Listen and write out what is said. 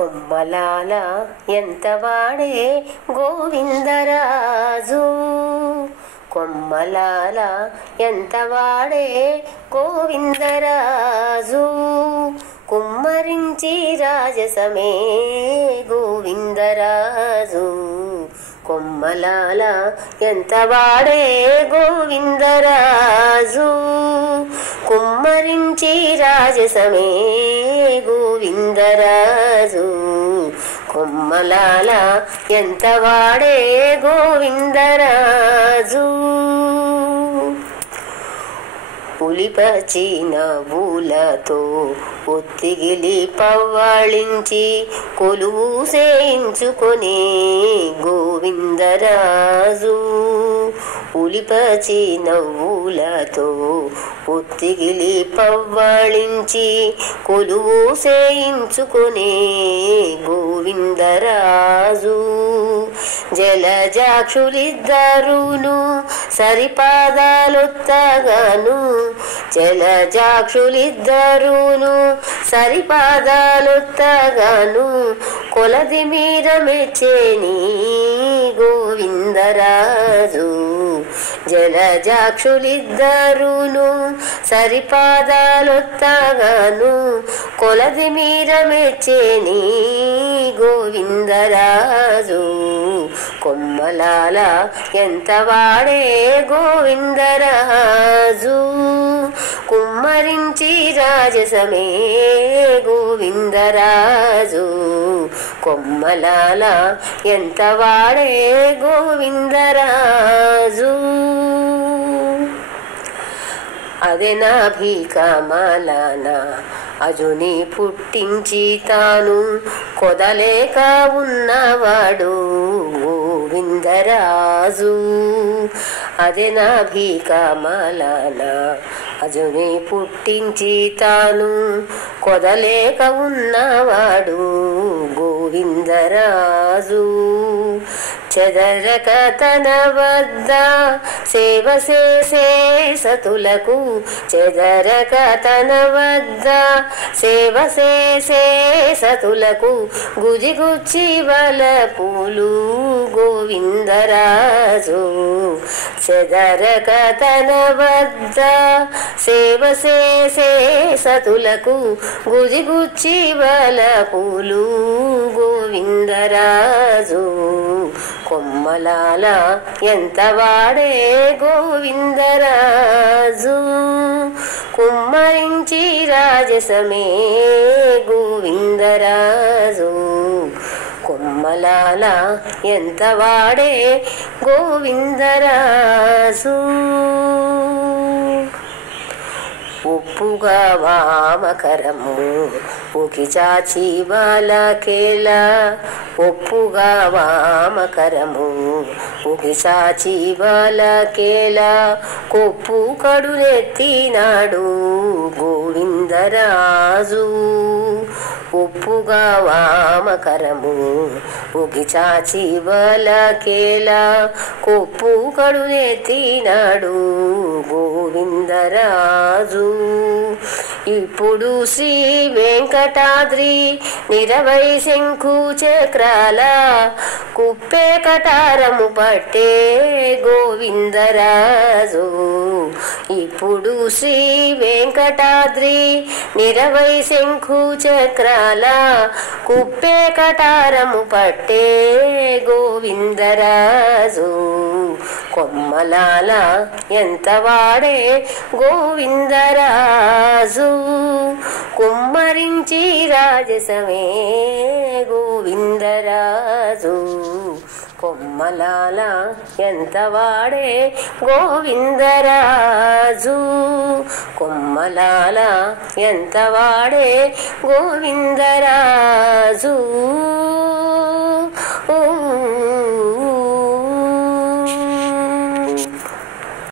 కొమ్మలాల ఎంత వాడే గోవిందరాజు, కొమ్మలాల ఎంత వాడే గోవిందరాజు, కుమ్మరించి రాజసమే గోవిందరాజు, కొమ్మలాల ఎంత వాడే గోవిందరాజు, కుమ్మరించి రాజసమే గోవిందరాజు, కొమ్మలాల ఎంత వాడే గోవిందరాజు. పులిపచిన పూలతో ఒత్తిగిలి పవ్వాళించి కొలువు చేయించుకొని గోవిందరాజు, పులిపచిన పూలతో ఒత్తిగిలి పవ్వాళించి కొలువు చేయించుకొని గోవిందరాజు, జలజాక్షులిద్దరును సరిపాదాలొత్తగాను, జలజాక్షులిద్దరును సరిపాదాలొత్తగాను, కొలది మీర మెచ్చేని గోవిందరాజు, జలజాక్షులిద్దరును సరిపాదాలొత్తగాను, కొలది మీర మెచ్చేని గోవిందరాజు, కొమ్మలాల ఎంత వాడే గోవిందరాజు, కుమ్మరించి రాజసమే గోవిందరాజు, కొమ్మలాల ఎంత వాడే గోవిందరాజు. అదెనాభికమలన అజుని పుట్టించి తాను కొదలేక ఉన్నవాడు గోవిందరాజు, అదెనాభికమలన అజుని పుట్టించి తాను కొదలేక ఉన్నవాడు గోవిందరాజు, చెదరక తన వద్ద సేవ చేసే సతులకు, చెదరక తన వద్ద సేవ చేసే సతులకు గుజిగుచ్చి వలపులు గోవిందరాజు, చెదరక తన వద్ద సేవ చేసే సతులకు గుజిగుచ్చి వలపులు గోవిందరాజు, కొమ్మలాల ఎంత వాడే గోవిందరాజు, కుమ్మరించి రాజసమే గోవిందరాజు, కొమ్మలాల ఎంత వాడే గోవిందరాజు. ఉప్పుగా వామకరము ఉకి చాచి బాలకేలా, ఒప్పుగా వామకరము ఉకి చాచి బాలకేలా, కొప్పు కడునెత్తినాడు గోవిందరాజు, ఒప్పుగా వామకరము ఉకి చాచి బాలకేలా, కొప్పు కడునెత్తినాడు గోవిందరాజు. ఇప్పుడు శ్రీ వెంకటాద్రి నిరవై శంఖు చక్రాల కుప్పే కటారము పట్టే గోవిందరాజు, ఇప్పుడు శ్రీ వెంకటాద్రి నిరవై శంఖు చక్రాల కుప్పే కటారము పట్టే గోవిందరాజు, కొమ్మలాల ఎంత వాడే గోవిందరాజు, కుమ్మరించి రాజసమే గోవిందరాజు, కొమ్మలాల ఎంత వాడే గోవిందరాజు, కొమ్మలాల ఎంత వాడే గోవిందరాజు.